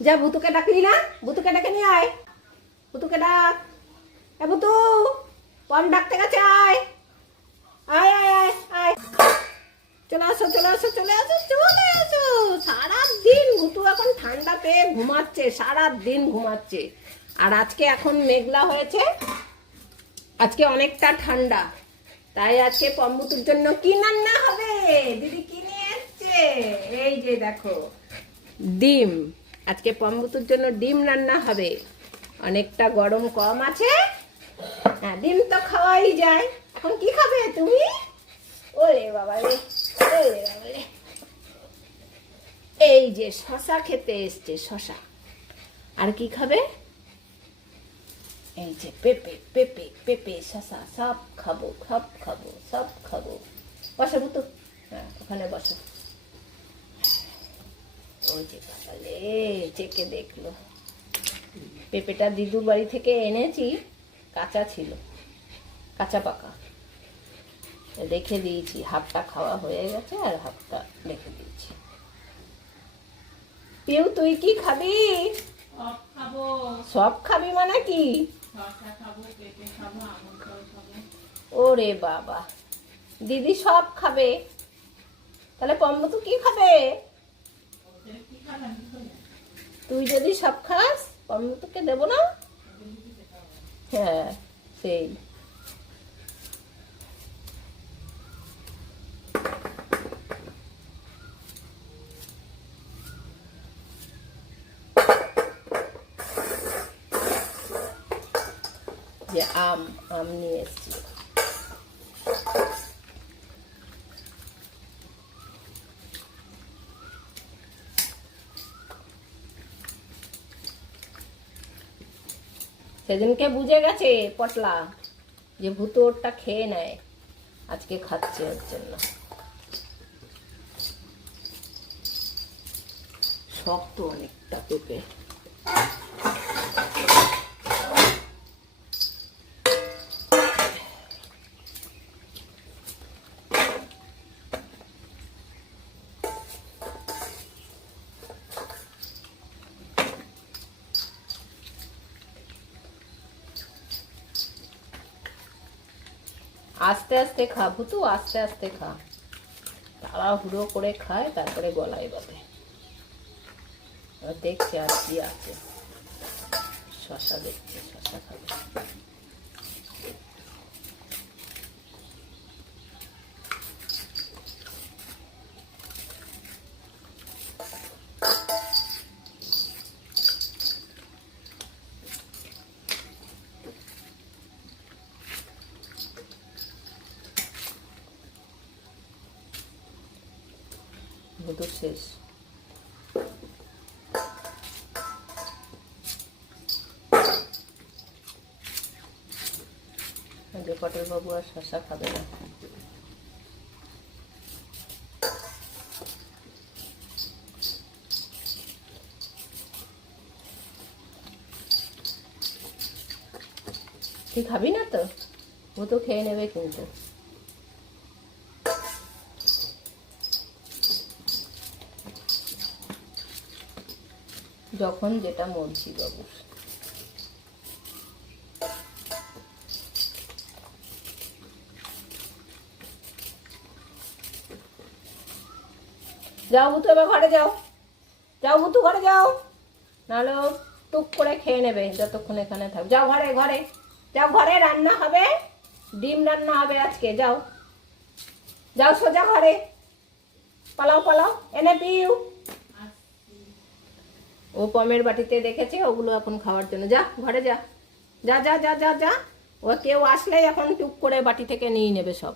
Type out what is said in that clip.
যা ভুতুকে ডাকলি না, ভুতুকে ডাকে নিয়ে আয়, ভুতুকে ডাক। এ ভুতু, পম ডাকতে গেছে, আয় আয় আয় আয় আয়, চলে আসো চলে আসো চলে আসো চলে আসো। সারাদিন ভুতু এখন ঠান্ডা পেয়ে ঘুমাচ্ছে, সারাদিন ঘুমাচ্ছে। আর আজকে এখন মেঘলা হয়েছে, আজকে অনেকটা ঠান্ডা, তাই আজকে পম্বুতুর জন্য কি রান্না হবে দিদি কিনে এসছে। এই যে দেখো ডিম, আজকে পম্বুতুর জন্য ডিম রান্না হবে। অনেকটা গরম কম আছে, হ্যাঁ ডিম তো খাওয়াই যায়। এখন কি খাবে তুমি? ওরে বাবা রে, ওরে বাবা রে, এই যে শশা খেতে এসছে, শশা। আর কি খাবে? এই যে পেঁপে পেঁপে পেঁপে শশা, সব খাবো সব খাবো সব খাবো। বসো ভুতু, হ্যাঁ ওখানে বসো। ওই যে সকালে চেকে দেখলো, পেঁপেটা দিদুর বাড়ি থেকে এনেছি, কাঁচা ছিল, কাঁচা পাকা রেখে দিয়েছি। হাফটা খাওয়া হয়ে গেছে আর হাফটা রেখে দিয়েছি। পিউ তুই কি খাবি? সব খাবি মানে কি? ওরে বাবা, দিদি সব খাবে, তাহলে পম্বতু কি খাবে? তুই যদি সব খাস পম্বতুকে দেবো না? হ্যাঁ সেই। যে আম আম নিয়ে এসছি, সেদিনকে বুঝে গেছে পটলা যে ভুতো ওরটা খেয়ে নেয়, আজকে খাচ্ছে ওর জন্য। শক্ত অনেকটা পেঁপে। আস্তে আস্তে খা ভুতু, আস্তে আস্তে খা, তাড়াহুড়ো করে খায় তারপরে গলায় বাঁধে। দেখছে আর কি আছে, শশা দেখছে, শশা খাবে। ভুতু শেষ। যে পটেল বাবু আর শশা খাবে না। তুই খাবি না তো? ভুতু খেয়ে নেবে কিন্তু। যখন যেটা মর্জি বাবুর। যাও ভুতু, এবার ঘরে যাও, যাও ভুতু ঘরে যাও, নাহলে টুক করে খেয়ে নেবে যতক্ষণ এখানে থাক। যাও ঘরে, ঘরে যাও, ঘরে রান্না হবে, ডিম রান্না হবে আজকে। যাও যাও সোজা ঘরে, পালাও পালাও। এনে পিউ, ও পমের বাটিতে দেখেছে ওগুলো এখন খাওয়ার জন্য। যা ঘরে যা, যা যা যা যা যা, ও কেউ আসলে এখন টুক করে বাটি থেকে নিয়ে নেবে সব।